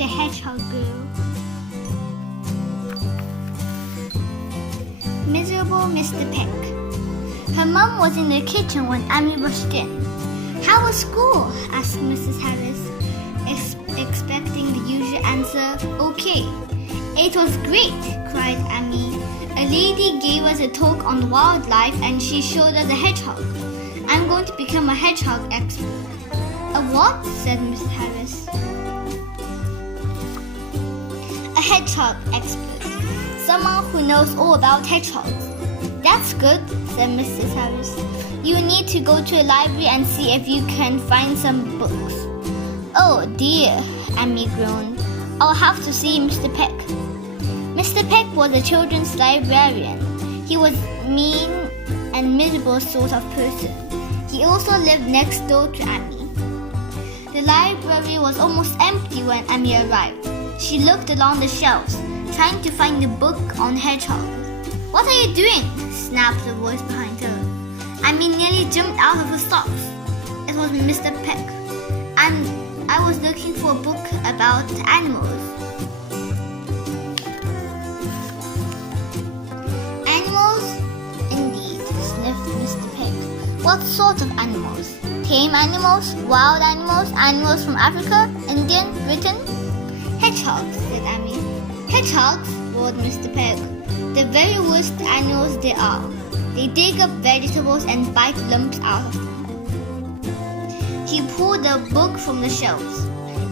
the Hedgehog Girl. Miserable Mr. Peck. Her mum was in the kitchen when Amy rushed in. "How was school?" asked Mrs. Harris, expecting the usual answer, "Okay." "It was great," cried Amy. "A lady gave us a talk on wildlife and she showed us a hedgehog. I'm going to become a hedgehog expert." "A what?" said Mrs. Harris. "A hedgehog expert. Someone who knows all about hedgehogs." "That's good," said Mrs. Harris. "You need to go to a library and see if you can find some books." "Oh dear," Amy groaned. "I'll have to see Mr. Peck." Mr. Peck was a children's librarian. He was mean and miserable sort of person. He also lived next door to Amy. The library was almost empty when Amy arrived. She looked along the shelves, trying to find a book on hedgehogs. "What are you doing?" snapped a voice behind her. Amy nearly jumped out of her socks. It was Mr. Peck. I was looking for a book about animals." "Animals? Indeed," sniffed Mr. Peck. "What sort of animals? Tame animals? Wild animals? Animals from Africa? India? Britain?" "Hedgehogs," said Amy. "Hedgehogs?" roared Mr. Peck. "The very worst animals there are. They dig up vegetables and bite lumps out of them." He pulled a book from the shelves.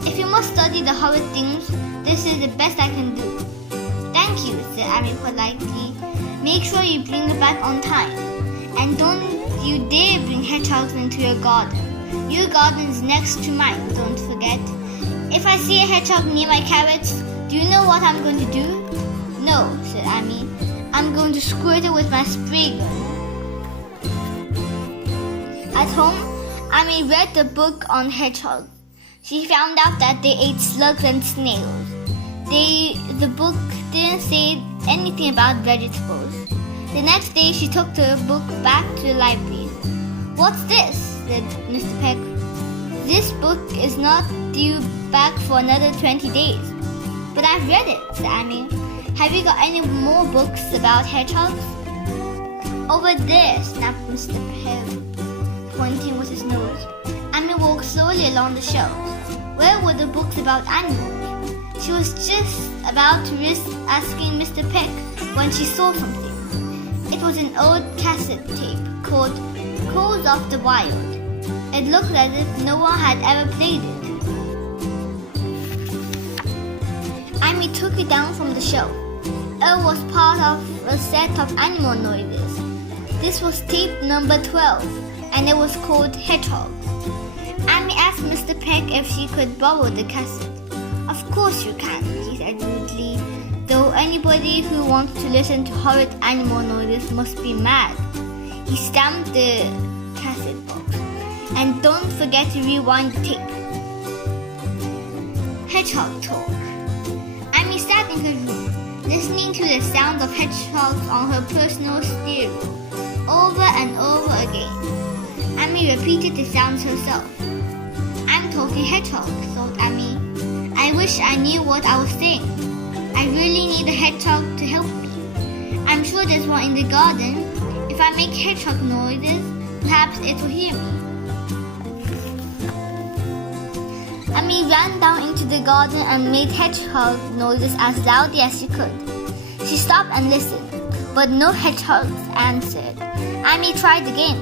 "If you must study the horrid things, this is the best I can do." "Thank you," said Amy politely. "Make sure you bring it back on time. And don't you dare bring hedgehogs into your garden. Your garden is next to mine, don't forget. If I see a hedgehog near my carrots, do you know what I'm going to do?" "No," said Amy. "I'm going to squirt it with my spray gun." At home, Amy read the book on hedgehogs. She found out that they ate slugs and snails. The book didn't say anything about vegetables. The next day, she took the book back to the library. "What's this?" said Mr. Peck. "This book is not due back for another 20 days. "But I've read it," said Amy. "Have you got any more books about hedgehogs?" "Over there," snapped Mr. Peck, pointing with his nose. Amy walked slowly along the shelves. Where were the books about animals? She was just about to risk asking Mr. Peck when she saw something. It was an old cassette tape called Calls of the Wild. It looked as if no one had ever played it. Amy took it down from the shelf. It was part of a set of animal noises. This was tape number 12, and it was called Hedgehogs. Amy asked Mr. Peck if she could borrow the cassette. "Of course you can," he said rudely, "though anybody who wants to listen to horrid animal noises must be mad." He stamped the cassette box. "And don't forget to rewind the tape." Hedgehog talk. Amy sat in her room, listening to the sounds of hedgehogs on her personal stereo, over and over again. Amy repeated the sounds herself. "I'm talking hedgehog," thought Amy. "I wish I knew what I was saying. I really need a hedgehog to help me. I'm sure there's one in the garden. If I make hedgehog noises, perhaps it will hear me." Amy ran down into the garden and made hedgehog noises as loudly as she could. She stopped and listened, but no hedgehogs answered. Amy tried again,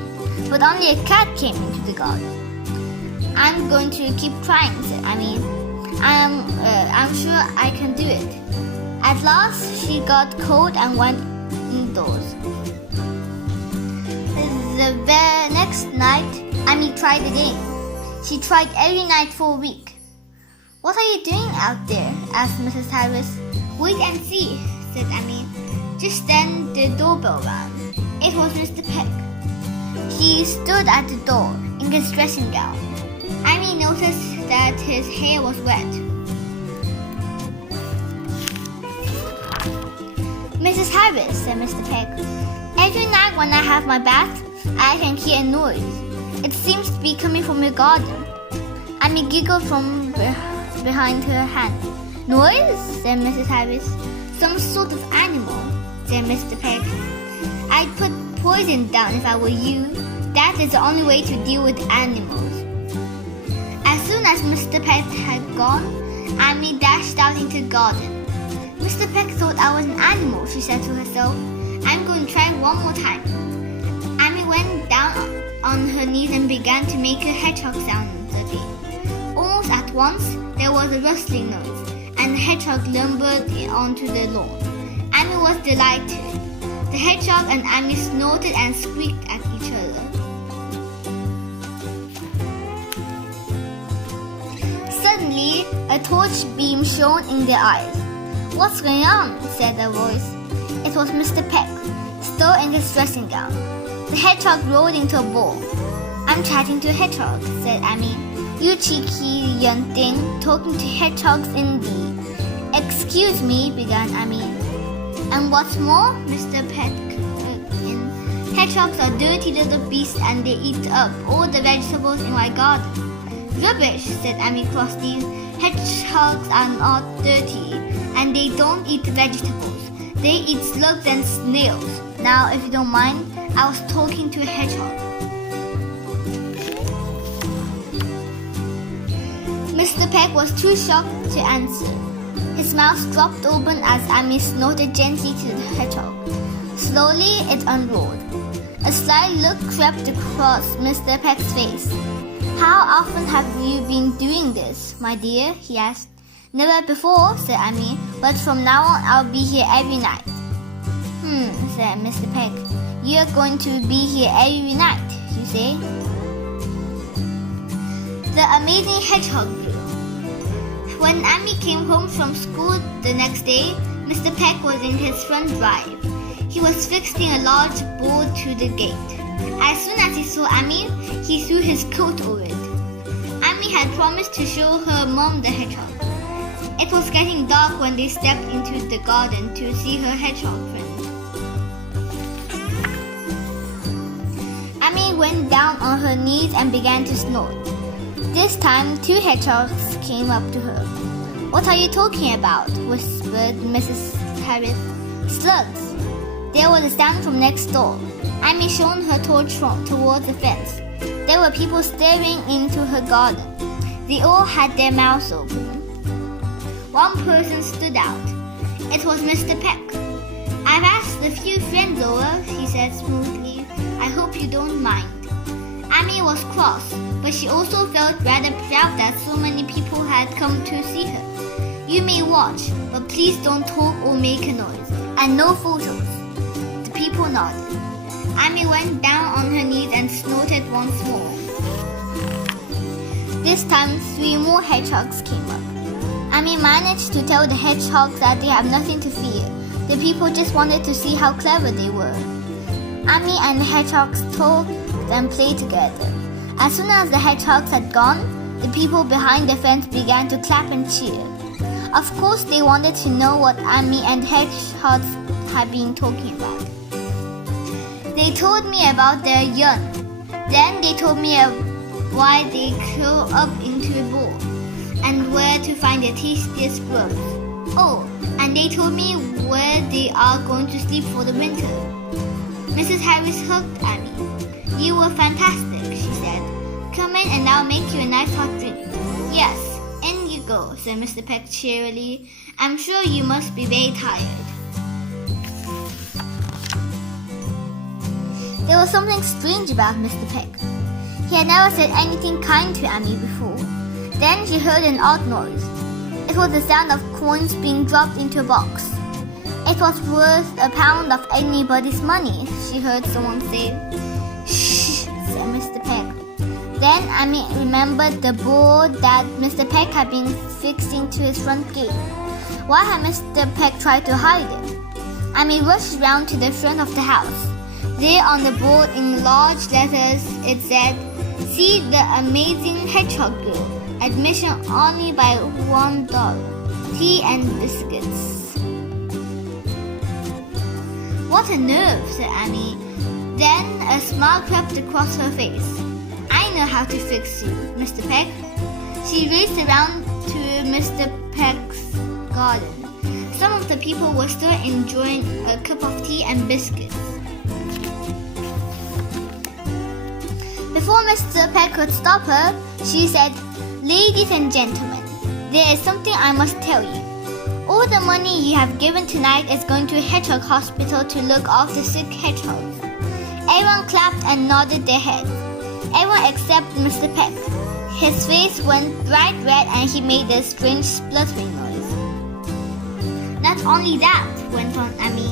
but only a cat came into the garden. "I'm going to keep trying," said Amy. I'm sure I can do it." At last, she got cold and went indoors. The very next night, Amy tried again. She tried every night for a week. "What are you doing out there?" asked Mrs. Harris. "Wait and see," said Amy. Just then, the doorbell rang. It was Mr. Peck. He stood at the door in his dressing gown. Amy noticed that his hair was wet. "Mrs. Harris," said Mr. Peck, "every night when I have my bath, I can hear a noise. It seems to be coming from your garden." Amy giggled from behind her hand. Noise? Said Mrs. Harris. Some sort of animal, said Mr. Peg. I'd put poison down if I were you. That is the only way to deal with animals. As soon as Mr. Peg had gone, Amy dashed out into the garden. Mr. Peg thought I was an animal, she said to herself. I'm going to try one more time. Amy went down on her knees and began to make a hedgehog sound again. Almost at once, there was a rustling noise, and the hedgehog lumbered onto the lawn. Amy was delighted. The hedgehog and Amy snorted and squeaked at each other. Suddenly, a torch beam shone in their eyes. What's going on? Said a voice. It was Mr. Peg, still in his dressing gown. The hedgehog rolled into a ball. I'm chatting to a hedgehog, said Amy. You cheeky young thing, talking to hedgehogs indeed. Excuse me, began Amy. And what's more, Mr. Peg, hedgehogs are dirty little beasts and they eat up all the vegetables in my garden. Rubbish, said Amy crossly. Hedgehogs are not dirty and they don't eat vegetables. They eat slugs and snails. Now, if you don't mind, I was talking to a hedgehog. Mr. Peg was too shocked to answer. His mouth dropped open as Amy snorted gently to the hedgehog. Slowly, it unrolled. A sly look crept across Mr. Peg's face. How often have you been doing this, my dear? He asked. Never before, said Amy, but from now on I'll be here every night. Said Mr. Peg. You're going to be here every night, you say? The Amazing Hedgehog Girl. When Amy came home from school the next day, Mr. Peg was in his front drive. He was fixing a large board to the gate. As soon as he saw Amy, he threw his coat over it. Amy had promised to show her mom the hedgehog. It was getting dark when they stepped into the garden to see her hedgehog friend. Amy went down on her knees and began to snort. This time, 2 hedgehogs came up to her. What are you talking about? Whispered Mrs. Harris. Slugs. There was a sound from next door. Amy shone her torch towards the fence. There were people staring into her garden. They all had their mouths open. One person stood out. It was Mr. Peg. I've asked a few friends over, he said smoothly. I hope you don't mind. Amy was cross, but she also felt rather proud that so many people had come to see her. You may watch, but please don't talk or make a noise. And no photos. The people nodded. Amy went down on her knees and snorted once more. This time, 3 more hedgehogs came up. Amy managed to tell the hedgehogs that they have nothing to fear. The people just wanted to see how clever they were. Amy and the hedgehogs talked and played together. As soon as the hedgehogs had gone, the people behind the fence began to clap and cheer. Of course, they wanted to know what Amy and the hedgehogs had been talking about. They told me about their young. Then they told me why they curl up into a ball and where to find the tastiest grubs. Oh, and they told me where they are going to sleep for the winter. Mrs. Harris hugged Amy. You were fantastic, she said. Come in and I'll make you a nice hot drink. Yes, in you go, said Mr. Peg cheerily. I'm sure you must be very tired. There was something strange about Mr. Peg. He had never said anything kind to Amy before. Then she heard an odd noise. It was the sound of coins being dropped into a box. It was worth £1 of anybody's money, she heard someone say. Shh, said Mr. Peg. Then Amy remembered the board that Mr. Peg had been fixing to his front gate. Why had Mr. Peg tried to hide it? Amy rushed round to the front of the house. There on the board in large letters it said, See the Amazing Hedgehog Girl. Admission only by $1. Tea and biscuits. What a nerve, said Amy. Then a smile crept across her face. I know how to fix you, Mr. Peg. She raced around to Mr. Peck's garden. Some of the people were still enjoying a cup of tea and biscuits. Before Mr. Peck could stop her, she said, "Ladies and gentlemen, there is something I must tell you. All the money you have given tonight is going to Hedgehog Hospital to look after sick hedgehogs." Everyone clapped and nodded their heads. Everyone except Mr. Peck. His face went bright red and he made a strange spluttering noise. "Not only that," went on Amy,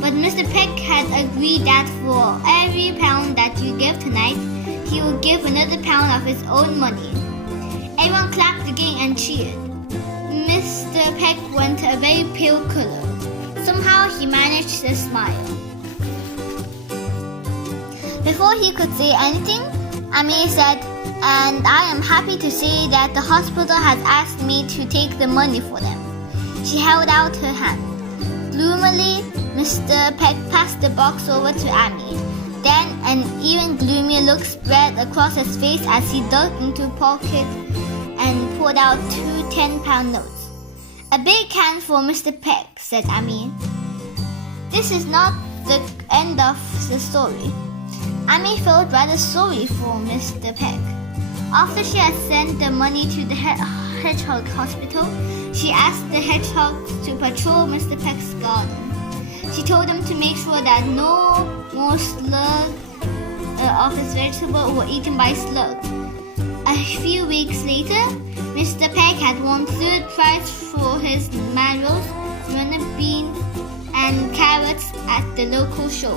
"but Mr. Peck had agreed that for every pound that you give tonight, he will give another pound of his own money." Everyone clapped again and cheered. Mr. Peck went a very pale color. Somehow he managed a smile. Before he could say anything, Amy said, "And I am happy to say that the hospital has asked me to take the money for them." She held out her hand. Gloomily, Mr. Peck passed the box over to Amy. Then an even gloomier look spread across his face as he dug into a pocket and pulled out 2 10-pound notes. "A big hand for Mr. Peck," said Amy. This is not the end of the story. Amy felt rather sorry for Mr. Peck. After she had sent the money to the Hedgehog Hospital, she asked the hedgehogs to patrol Mr. Peck's garden. She told them to make sure that no more slugs of his vegetables were eaten by slugs. A few weeks later, Mr. Peck had won third prize for his marrows, runner beans, and carrots at the local show.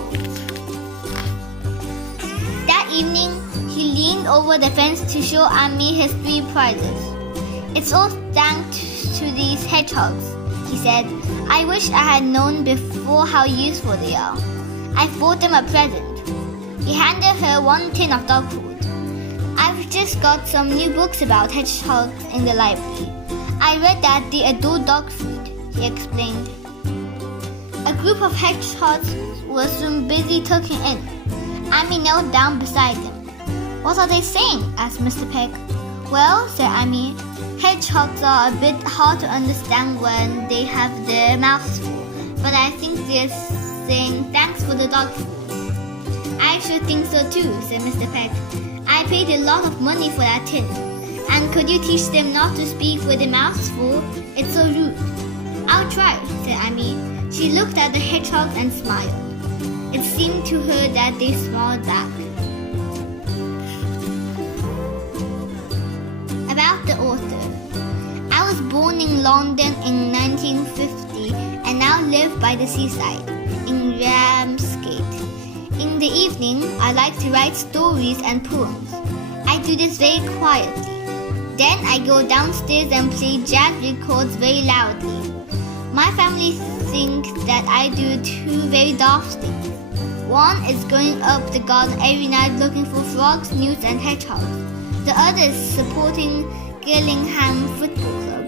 That evening, he leaned over the fence to show Amy his 3 prizes. "It's all thanks to these hedgehogs," he said. "I wish I had known before how useful they are. I've bought them a present." He handed her 1 tin of dog food. "I've just got some new books about hedgehogs in the library. I read that they adore dog food," he explained. A group of hedgehogs was soon busy tucking in. Amy knelt down beside them. "What are they saying?" asked Mr. Peck. "Well," said Amy, "hedgehogs are a bit hard to understand when they have their mouths full, but I think they're saying thanks for the dog food." "I should think so too," said Mr. Peck. "I paid a lot of money for that tin. And could you teach them not to speak with their mouths full? It's so rude." "I'll try," said Amy. She looked at the hedgehogs and smiled. It seemed to her that they smiled back. About the author. I was born in London in 1950 and now live by the seaside in Ramsgate. In the evening, I like to write stories and poems. I do this very quietly. Then I go downstairs and play jazz records very loudly. My family think that I do 2 very daft things. One is going up the garden every night looking for frogs, newts, and hedgehogs. The other is supporting Gillingham Football Club.